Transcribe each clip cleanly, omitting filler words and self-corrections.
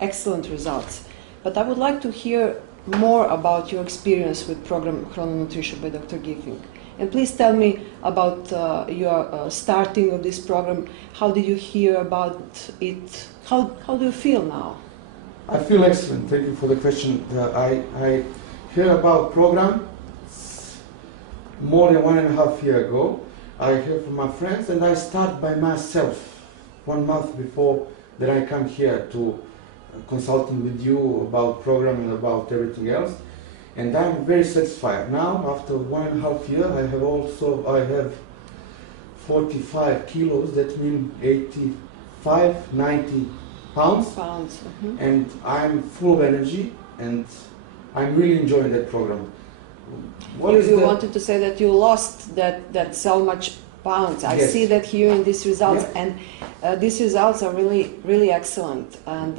excellent results. But I would like to hear more about your experience with program Chrononutrition by Dr. Gifing. And please tell me about your starting of this program. How did you hear about it? How do you feel now? I feel excellent. Thank you for the question. I heard about program more than 1.5 years ago. I heard from my friends, and I start by myself 1 month before that I come here to consulting with you about program and about everything else. And I'm very satisfied. Now, after 1.5 years, I have 45 kilos, that means 85, 90 pounds. Mm-hmm. And I'm full of energy, and I'm really enjoying that program. You wanted to say that you lost that so much pounds. I Yes. see that here in these results, Yeah. and these results are really excellent. And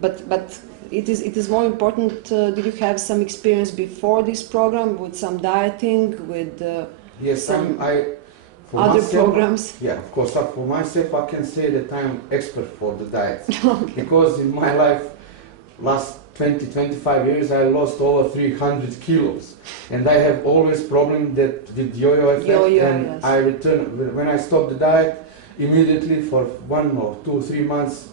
but it is more important. Did you have some experience before this program with some dieting, with Yes, some for other myself, programs? Yeah, of course. For myself, I can say that I'm expert for the diet. Okay. Because in my life, last 20-25 years, I lost over 300 kilos. And I have always problem that with yo-yo effect. And Yes. I return, when I stop the diet, immediately for 1 or 2 or 3 months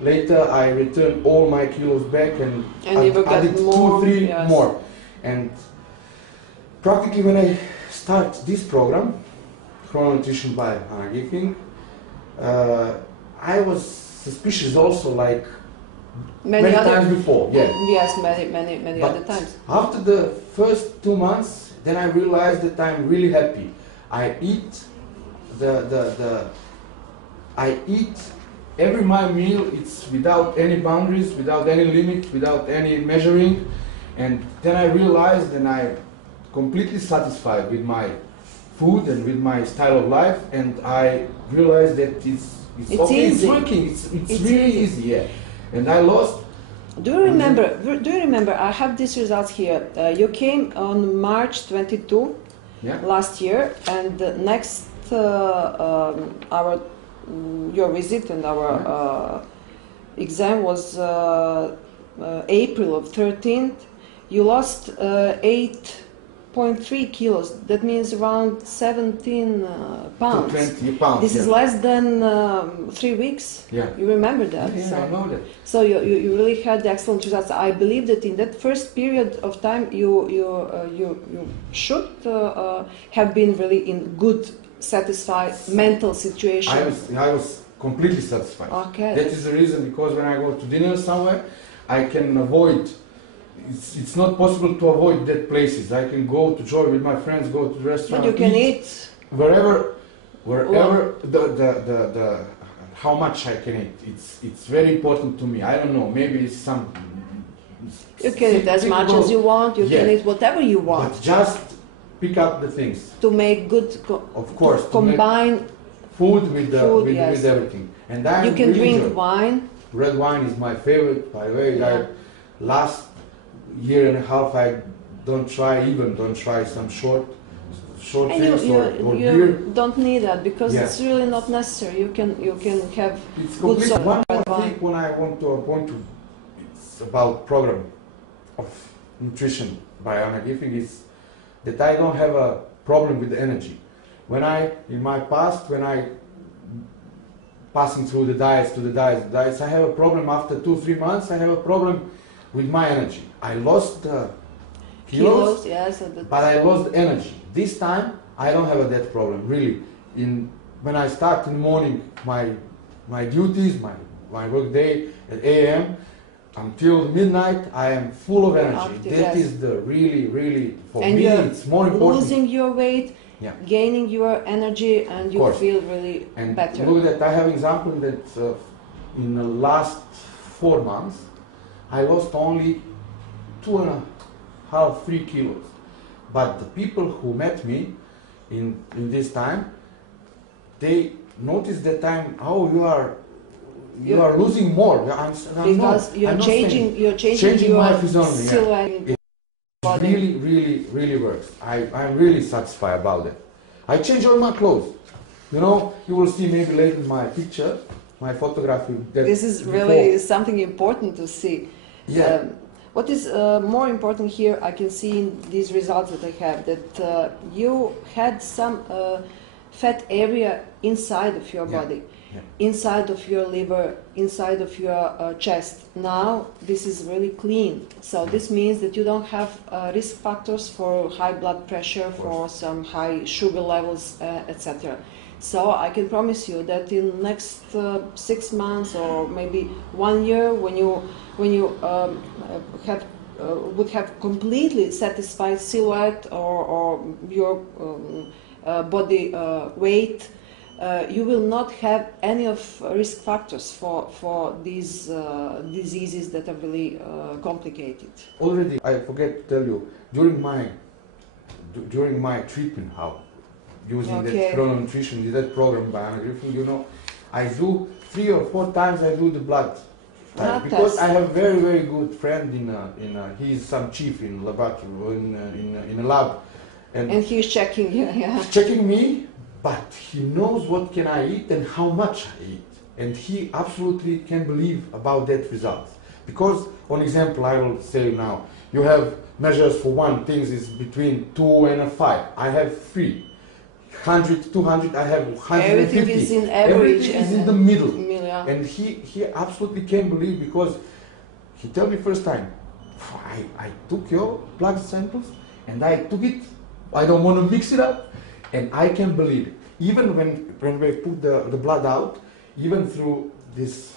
later, I return all my kilos back and you will added get more, 2-3 yes. more. And practically when I start this program, Chrononutrition by Gifing, I was suspicious also, like many times before. Yeah. Yes, many But other times. after the first 2 months, then I realized that I'm really happy. I eat I eat every my meal. It's without any boundaries, without any limit, without any measuring, and then I realized, and I'm completely satisfied with my food and with my style of life, and I realized that it's okay, easy. it's working, it's really easy, yeah. And I lost. Do you remember? I have these results here. You came on March 22 Yeah. last year, and the next your visit and our exam was April of 13th. You lost 8.3 kilos. That means around 17 pounds. 20 pounds. This is less than 3 weeks. Yeah. You remember that? Yeah, I know that. So you really had excellent results. I believe that in that first period of time, you should have been really in good, satisfied mental situation. I was completely satisfied. Okay. That is the reason, because when I go to dinner somewhere, I can avoid. It's not possible to avoid that places. I can go to enjoy with my friends, go to the restaurant. But you can eat wherever the how much I can eat. It's very important to me. I don't know. Maybe it's some. You can eat as much as you want. You can eat whatever you want. But just pick up the things. To make good. Of course. Combine food with yes. with everything. And I you can really drink enjoy. wine. Red wine is my favorite. By the way, Yeah. last year and a half I don't try some short And things or you beer. don't need that, because Yeah. it's really not necessary. You can have It's good complete. sort One of more wine. thing when I want to point to, it's about program of nutrition by Anna Gifing, is that I don't have a problem with the energy. When in my past, when I passing through the diets, I have a problem after 2-3 months. I have a problem with my energy. I lost the kilos, yes, but I lost the energy. This time I don't have that problem really. When I start in the morning my duties, my work day at 8 a.m. until midnight, I am full of energy. Active, That yes. is the really for and me you're it's more important. losing your weight, Yeah. gaining your energy, and you course. feel really And better. look at that, I have example that in the last 4 months, I lost only 2.5-3 kilos. But the people who met me in this time, they noticed that you are losing more. Because you're changing my your physiognomy. silhouette. It really works. I'm really satisfied about it. I change all my clothes. You know, you will see maybe later my picture, my photography. This is really something important to see. Yeah. What is more important here, I can see in these results that I have, that you had some fat area inside of your body, inside of your liver, inside of your chest. Now this is really clean. So this means that you don't have risk factors for high blood pressure, for some high sugar levels, etc. So I can promise you that in the next 6 months or maybe 1 year, when you would have completely satisfied silhouette or your body weight, you will not have any of risk factors for these diseases that are really complicated. Already, I forget to tell you, during my treatment, using that chrononutrition, that program by Gifing, you know, I do 3 or 4 times I do the blood. Because I have a very, very good friend he's some chief in laboratory, in a lab. And he's checking you, He's checking me, but he knows what can I eat and how much I eat. And he absolutely can believe about that result. Because, on example, I will say now, you have measures for one thing is between 2 and a 5. I have 3. 100, 200, I have 150. Everything is in average. Everything is in the middle. Yeah. And he absolutely can't believe, because he told me first time, I took your blood samples and I took it, I don't want to mix it up, and I can believe it. Even when we put the blood out, even through this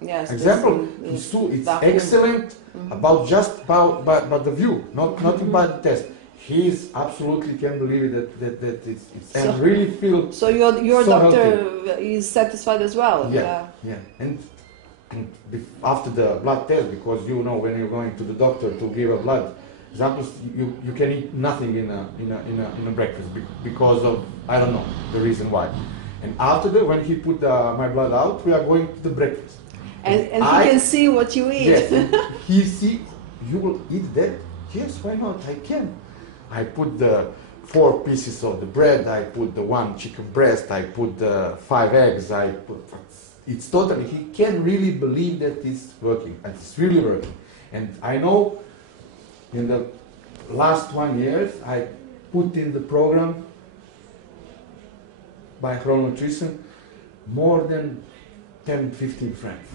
example, it's excellent about the view, not about the test. He absolutely can believe it that it's and really feel so your doctor healthy. Is satisfied as well. Yeah. And after the blood test, because you know when you're going to the doctor to give a blood, examples you can eat nothing in a breakfast because of I don't know the reason why. And after when he put my blood out, we are going to the breakfast. And he can see what you eat. Yes, he see you will eat that. Yes, why not? I can. I put the 4 pieces of the bread, I put the 1 chicken breast, I put the 5 eggs, it's totally, he can really believe that it's working, and it's really working. And I know in the last 1 year, I put in the program by chrononutrition more than 10-15 friends.